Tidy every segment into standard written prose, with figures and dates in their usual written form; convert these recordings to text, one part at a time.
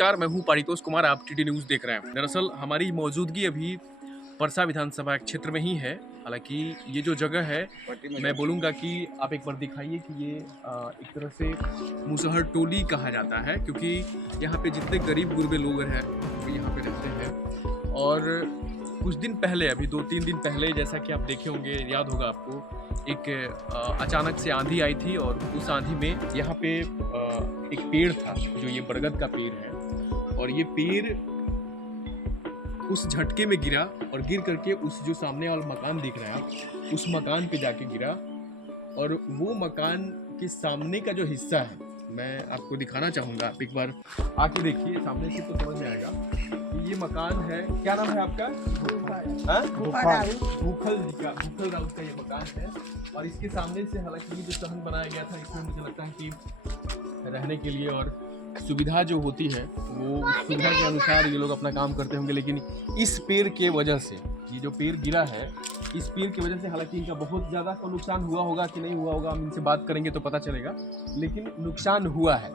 नमस्कार, मैं हूं पारितोष कुमार, आप टीटी न्यूज़ देख रहे हैं। दरअसल हमारी मौजूदगी अभी परसा विधानसभा क्षेत्र में ही है। हालांकि ये जो जगह है, मैं बोलूँगा कि आप एक बार दिखाइए कि ये एक तरह से मुसहर टोली कहा जाता है, क्योंकि यहाँ पे जितने गरीब गुरबे लोग हैं वो यहाँ पे रहते हैं। और कुछ दिन पहले, अभी 2-3 दिन पहले, जैसा कि आप देखे होंगे, याद होगा आपको, एक अचानक से आंधी आई थी और उस आंधी में यहाँ पे एक पेड़ था, जो ये बरगद का पेड़ है, और ये पेड़ उस झटके में गिरा और गिर करके उस जो सामने वाला मकान दिख रहा है उस मकान पे जाके गिरा। और वो मकान के सामने का जो हिस्सा है, मैं आपको दिखाना चाहूँगा, आप एक बार आके देखिए, सामने से तो समझ में आएगा कि ये मकान है। क्या नाम है आपका? भूखल राउत का ये मकान है। और इसके सामने से हालांकि ये जो सहन बनाया गया था, इसमें मुझे लगता है कि रहने के लिए और सुविधा जो होती है वो उस सुविधा के अनुसार ये लोग अपना काम करते होंगे। लेकिन इस पेड़ के वजह से, ये जो पेड़ गिरा है, इस पेड़ की वजह से हालांकि इनका बहुत ज़्यादा को नुकसान हुआ होगा कि नहीं हुआ होगा, हम इनसे बात करेंगे तो पता चलेगा, लेकिन नुकसान हुआ है।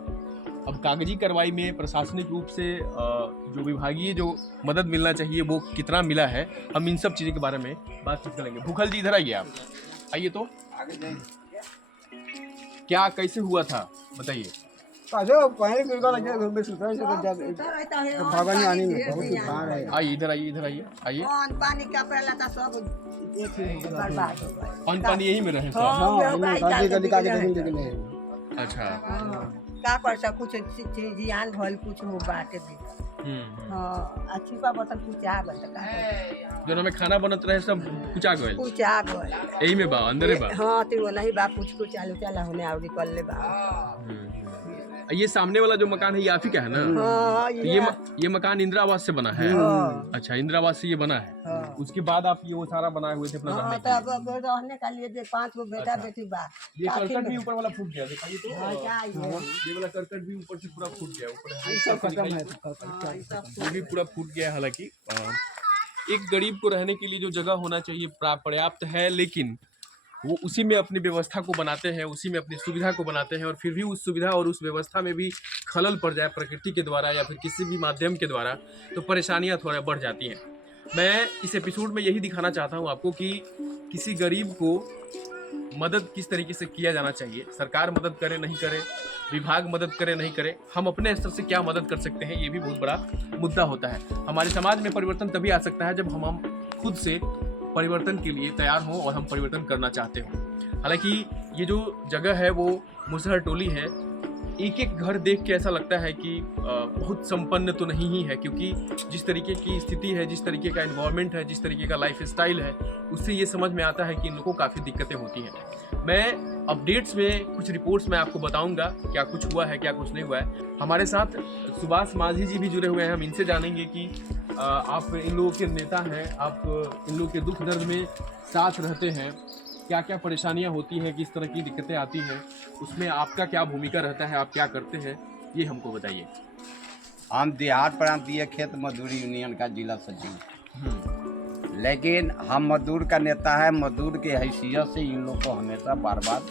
अब कागजी कार्रवाई में प्रशासनिक रूप से जो विभागीय जो मदद मिलना चाहिए वो कितना मिला है, हम इन सब चीज़ों के बारे में बातचीत करेंगे। भूखल जी, इधर आइए, आप आइए। तो क्या कैसे हुआ था बताइए। आइए, इधर आइए। पानी का पहला सब पानी यही में रहे सब। अच्छा, का कर सब कुछ चीज आन भल कुछ हो बाटे भी। हां, अच्छी का बतन कुछ आ बता जो में खाना बनत रहे सब कुछ आ गए, यही में बा, अंदर बा। हां, तो नहीं बा, कुछ चालू चला होने आवड़ी कर ले बा। ये सामने वाला जो मकान है ये आप ही का है ना? हाँ, ये मकान इंदिरा आवास से बना है। हाँ। अच्छा, इंदिरा आवास से ये बना है। हाँ। उसके बाद आप ये वो सारा बनाए हुए थे अपना रहने के लिए। तब रहने का लिए 5 गो बेटा बेटी बा। ये करकट भी ऊपर वाला फूट गया, दिखाइए तो। हाँ, क्या ये वाला करकट भी ऊपर से पूरा फूट गया, ऊपर है सब खत्म है, वो भी पूरा फूट गया है। हालांकि एक गरीब को रहने के लिए जो जगह होना चाहिए पर्याप्त है, लेकिन वो उसी में अपनी व्यवस्था को बनाते हैं, उसी में अपनी सुविधा को बनाते हैं, और फिर भी उस सुविधा और उस व्यवस्था में भी खलल पड़ जाए प्रकृति के द्वारा या फिर किसी भी माध्यम के द्वारा, तो परेशानियां थोड़ा बढ़ जाती हैं। मैं इस एपिसोड में यही दिखाना चाहता हूं आपको कि किसी गरीब को मदद किस तरीके से किया जाना चाहिए। सरकार मदद करे नहीं करे, विभाग मदद करे नहीं करे, हम अपने स्तर से क्या मदद कर सकते हैं, ये भी बहुत बड़ा मुद्दा होता है। हमारे समाज में परिवर्तन तभी आ सकता है जब हम खुद से परिवर्तन के लिए तैयार हों और हम परिवर्तन करना चाहते हों। हालांकि ये जो जगह है वो मुसहर टोली है। एक एक घर देख के ऐसा लगता है कि बहुत संपन्न तो नहीं ही है, क्योंकि जिस तरीके की स्थिति है, जिस तरीके का एनवायरनमेंट है, जिस तरीके का लाइफ स्टाइल है, उससे ये समझ में आता है कि इन लोगों को काफ़ी दिक्कतें होती हैं। मैं अपडेट्स में कुछ रिपोर्ट्स में आपको बताऊंगा क्या कुछ हुआ है, क्या कुछ नहीं हुआ है। हमारे साथ सुभाष माझी जी भी जुड़े हुए हैं, हम इनसे जानेंगे कि आप इन लोगों के नेता हैं, आप इन लोगों के दुख दर्द में साथ रहते हैं, क्या क्या परेशानियां होती हैं, किस तरह की दिक्कतें आती हैं, उसमें आपका क्या भूमिका रहता है, आप क्या करते हैं, ये हमको बताइए। हम देहात प्रांतीय खेत मजदूरी यूनियन का जिला सचिव, लेकिन हम मजदूर का नेता है। मजदूर के हैसियत से इन लोग को हमेशा बार बार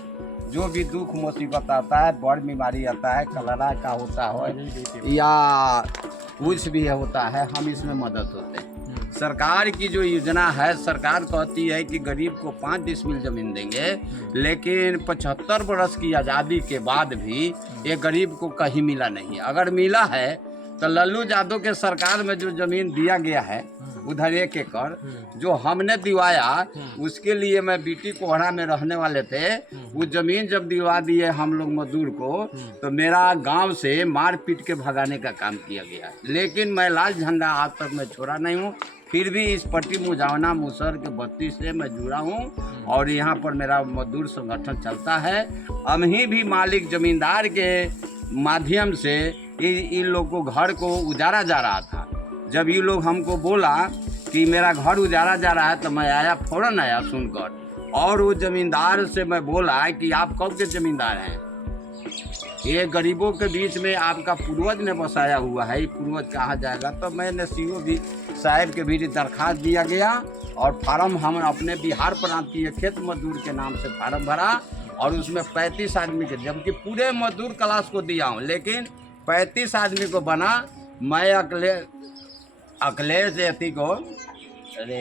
जो भी दुख मुसीबत आता है, बड़ बीमारी आता है, कलरा का होता है या कुछ भी होता है, हम इसमें मदद होते हैं। सरकार की जो योजना है, सरकार कहती है कि गरीब को 5 डिसमिल जमीन देंगे, लेकिन 75 वर्ष की आज़ादी के बाद भी ये गरीब को कहीं मिला नहीं। अगर मिला है तो लल्लू यादव के सरकार में जो जमीन दिया गया है उधर 1 एकड़ जो हमने दिवाया, उसके लिए मैं बीटी कोहरा में रहने वाले थे, वो जमीन जब दिवा दिए हम लोग मजदूर को, तो मेरा गांव से मार पीट के भगाने का काम किया गया। लेकिन मैं लाल झंडा आज तक मैं छोड़ा नहीं हूँ, फिर भी इस पट्टी मुजावना मुसहर के 32 से मैं जुड़ा हूँ और यहाँ पर मेरा मजदूर संगठन चलता है। हम ही भी मालिक जमींदार के माध्यम से इन लोग को घर को उजाड़ा जा रहा था। जब ये लोग हमको बोला कि मेरा घर उजाड़ा जा रहा है, तो मैं आया, फौरन आया सुनकर, और वो जमींदार से मैं बोला कि आप कब के जमींदार हैं? ये गरीबों के बीच में आपका पूर्वज ने बसाया हुआ है, ये पूर्वज कहा जाएगा। तो मैंने सीओ भी साहब के भी दरखास्त दिया गया और फार्म हम अपने बिहार प्रांतीय खेत मजदूर के नाम से फार्म भरा, और उसमें 35 आदमी के, जबकि पूरे मजदूर क्लास को दिया हूँ, लेकिन 35 आदमी को बना मैं अखिलेश एथी को अरे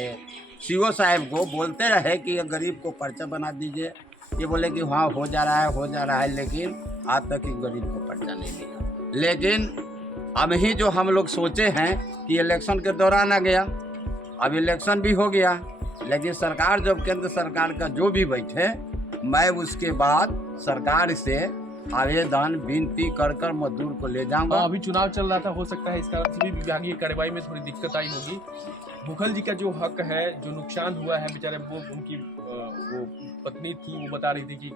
सीओ साहब को बोलते रहे कि ये गरीब को पर्चा बना दीजिए। ये बोले कि हाँ हो जा रहा है, लेकिन आज तक ही गरीब को पर्चा नहीं मिला। लेकिन अब ही जो हम लोग सोचे हैं कि इलेक्शन के दौरान आ गया, अब इलेक्शन भी हो गया, लेकिन सरकार जब केंद्र सरकार का जो भी बैठे, मैं उसके बाद सरकार से आवेदन विनती कर मजदूर को ले जाऊंगा। अभी चुनाव चल रहा था, हो सकता है इस कारण से भी विभागीय कार्रवाई में थोड़ी दिक्कत आई होगी। मुखल जी का जो हक है, जो नुकसान हुआ है बेचारे, वो उनकी वो पत्नी थी, वो बता रही थी कि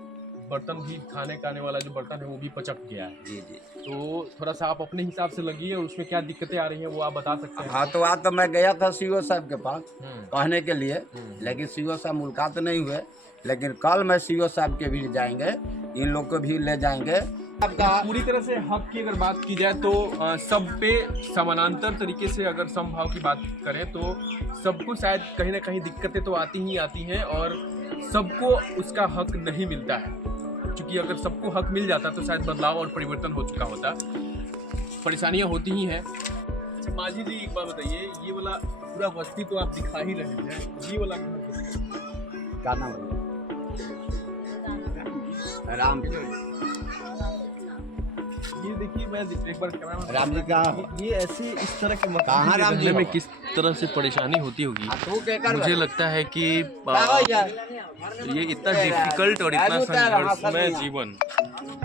बर्तन भी खाने वाला जो बर्तन है वो भी पचक गया है। जी जी। तो थोड़ा सा आप अपने हिसाब से लगिए और उसमें क्या दिक्कतें आ रही हैं वो आप बता सकते हैं। हाँ, तो आज तो मैं गया था सीओ साहब के पास कहने के लिए, लेकिन सीओ साहब मुलाकात नहीं हुए। लेकिन कल मैं सीओ साहब के भी जाएंगे, इन लोग को भी ले जाएंगे। पूरी तरह से हक की अगर बात की जाए तो सब पे समानांतर तरीके से अगर समभाव की बात करें तो सबको शायद कहीं ना कहीं दिक्कतें तो आती ही आती हैं और सबको उसका हक नहीं मिलता है। क्योंकि अगर सबको हक मिल जाता तो शायद बदलाव और परिवर्तन हो चुका होता। परेशानियां होती ही हैं। माझी जी एक बात बताइए, ये वाला पूरा बस्ती तो आप दिखा ही रहे हैं, ये वाला क्या नाम है? राम ये देखिए, मैं एक बार राम जी का ये ऐसी इस तरह के कहाँ मकान राम जी में किस तरह से परेशानी होती होगी। मुझे लगता है कि ये इतना डिफिकल्ट और इतना संघर्षमय जीवन,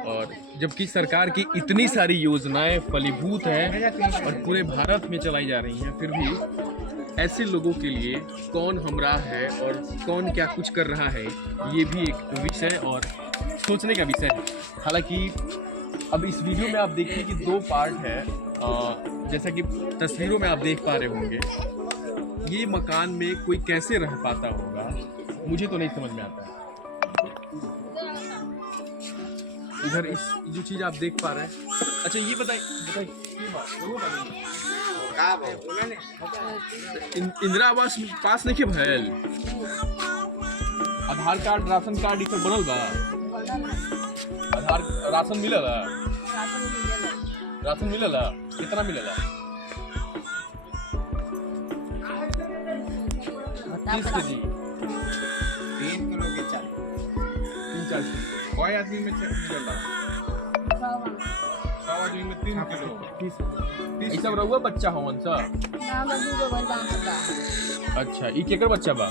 और जबकि सरकार की इतनी सारी योजनाएं फलीभूत हैं और पूरे भारत में चलाई जा रही हैं, फिर भी ऐसे लोगों के लिए कौन हमराह है और कौन क्या कुछ कर रहा है, ये भी एक विषय और सोचने का विषय है। हालांकि अब इस वीडियो में आप देखिए कि 2 पार्ट है। जैसा कि तस्वीरों में आप देख पा रहे होंगे, ये मकान में कोई कैसे रह पाता होगा, मुझे तो नहीं समझ में आता है। इधर इस जो चीज आप देख पा रहे हैं, अच्छा ये बताइए इंदिरा आवास पास नहीं के भैल, आधार कार्ड राशन कार्ड इधर बनल बा, आधार राशन मिलेला, राशन मिलेला, कितना मिलेला? 30 केजी, 3 किलो के चाय 3-4 किलो। कोई आदमी में मिलेला 100 आदमी में 3 किलो। ई सब रहुआ बच्चा होवन सा? अच्छा, ई केकर बच्चा बा?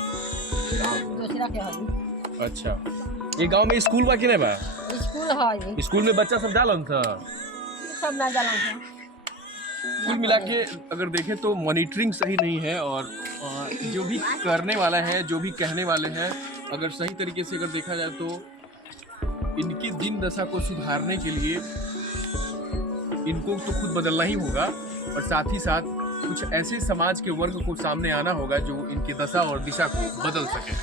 अच्छा, ये गांव में स्कूल बा कि नहीं बा? स्कूल है, स्कूल में बच्चा सब डालन था? सब ना जाना। कुल मिला के अगर देखें तो मॉनिटरिंग सही नहीं है, और जो भी करने वाला है, जो भी कहने वाले हैं, अगर सही तरीके से अगर देखा जाए तो इनकी दिन दशा को सुधारने के लिए इनको तो खुद बदलना ही होगा, और साथ ही साथ कुछ ऐसे समाज के वर्ग को सामने आना होगा जो इनकी दशा और दिशा को बदल सके।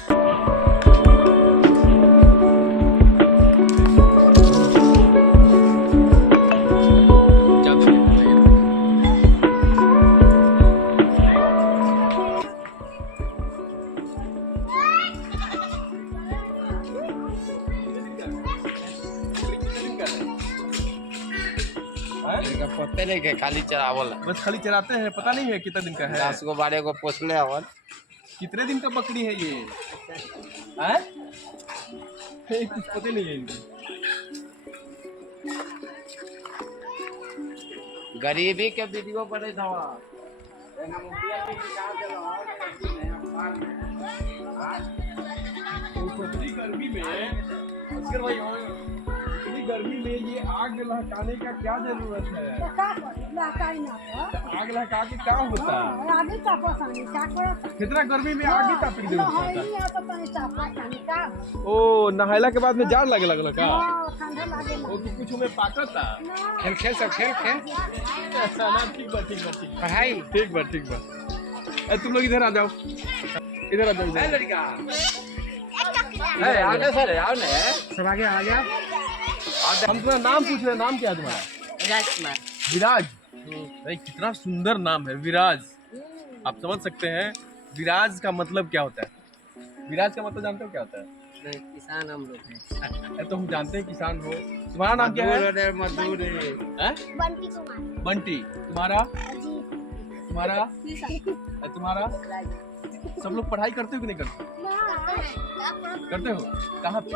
पत्ते नहीं के खाली चरावल, बस खाली चराते हैं, पता नहीं है कितना दिन का है। 10 को 12 को पोसले हवन। कितने दिन का बकरी है ये? हैं? कुछ पता नहीं है इनको। गरीबी के वीडियो बने था। गर्मी में अस्कर भाई, इतनी गर्मी में ये आग लहकाने का क्या जरूरत है? आग लहका के क्या होता है? कितना गर्मी में आग ही तापी जरूरत होता है। ओ, नहायला के बाद में जाड़ लगे लगल का? ओ, तो कुछ में पाकता। खेल सब खेल ना, ठीक बा पढ़ाई ठीक बा। तुम लोग इधर आ जाओ, इधर आ जाओ। लड़का आगे सर आओ ना, सब आगे आ गया। हम तुम्हारा नाम पूछ रहे हैं, नाम क्या है तुम्हारा? विराज। अरे कितना सुंदर नाम है, विराज। आप समझ सकते हैं विराज का मतलब क्या होता है? विराज का मतलब जानते हो क्या होता है? किसान हम लोग हैं। तो हम जानते हैं किसान हो। तुम्हारा नाम क्या है? मजदूर हैं? बंटी कुमार बंटी। तुम्हारा? तुम्हारा? तुम्हारा? सब लोग पढ़ाई करते हो कि नहीं करते? करते हो? कहाँ पे?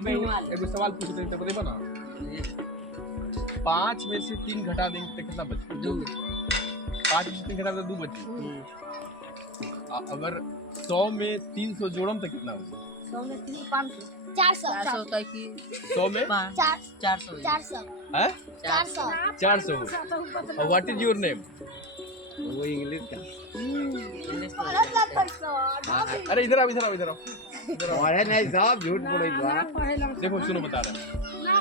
मैं एक सवाल पूछते हैं तो बताइए ना। 5 में से 3 घटा देंगे तो कितना बचे? 2। 5 में से 3 घटा दें तो 2 बचे। अगर 100 में 300 जोड़म तो कितना होगा? 100 में 3 500 400 तक की 100 में 400 400 है 400 400। What is your name? वो इंग्लिश का अरे इधर आओ इधर आओ इधर आओ इधर आओ। पढ़े नहीं साहब, झूठ बोले बा। देखो सुनो बता रहा हूँ।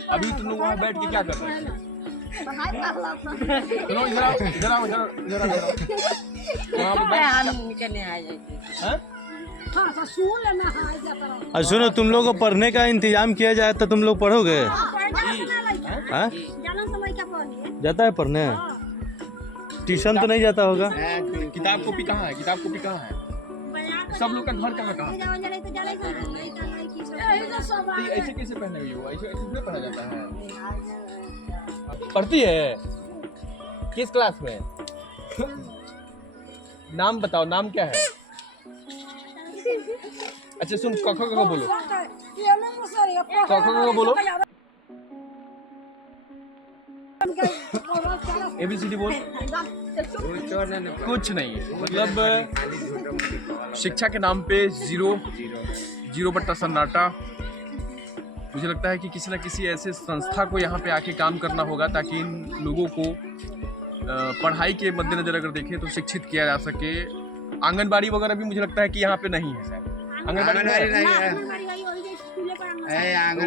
अभी तुम लोग वहाँ बैठ के क्या कर रहे हो? सुनो इधर आओ इधर आओ इधर आओ इधर आओ इधर आओ। वहाँ पे बैठ हैं? और सुनो, तुम लोग को पढ़ने का इंतजाम किया जाए तो तुम लोग पढ़ोगे? हाँ? जाता है पढ़ने? ट्यूशन तो नहीं जाता होगा? किताब कॉपी कहाँ है? किताब कॉपी कहाँ है? सब लोग का घर कहाँ कहाँ है? तो ये ऐसे कैसे पहने हुई हो? ऐसे ऐसे नहीं पढ़ा जाता है। पढ़ती है? किस क्लास में? नाम बताओ, नाम क्या है? अच्छा सुन, क ख ग बोलो। क ख ग बोलो। ABCD बोल। कुछ नहीं, मतलब शिक्षा के नाम पे जीरो बट्टा सन्नाटा। मुझे लगता है कि किसी न किसी ऐसे संस्था को यहाँ पे आके काम करना होगा ताकि इन लोगों को पढ़ाई के मद्देनजर अगर देखें तो शिक्षित किया जा सके। आंगनबाड़ी वगैरह भी मुझे लगता है कि यहाँ पे नहीं है शायद। आंगनबाड़ी नहीं है।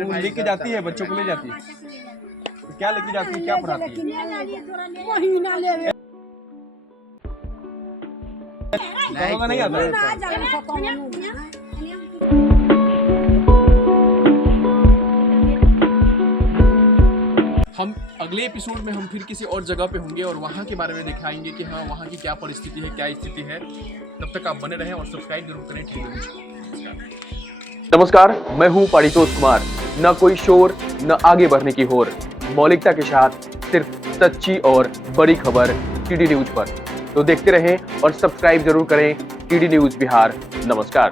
वो लेके जाती है, बच्चों को ले जाती है। तो क्या लेके जाती है, क्या पढ़ाती है? नहीं आता है। हम अगले एपिसोड में हम फिर किसी और जगह पे होंगे और वहाँ के बारे में दिखाएंगे कि हाँ वहाँ की क्या परिस्थिति है, क्या स्थिति है। तब तक आप बने रहें और सब्सक्राइब जरूर करें। नमस्कार, मैं हूँ पारितोष कुमार। न कोई शोर, न आगे बढ़ने की होर, मौलिकता के साथ सिर्फ सच्ची और बड़ी खबर TD न्यूज पर। तो देखते रहें और सब्सक्राइब जरूर करें TD न्यूज बिहार। नमस्कार।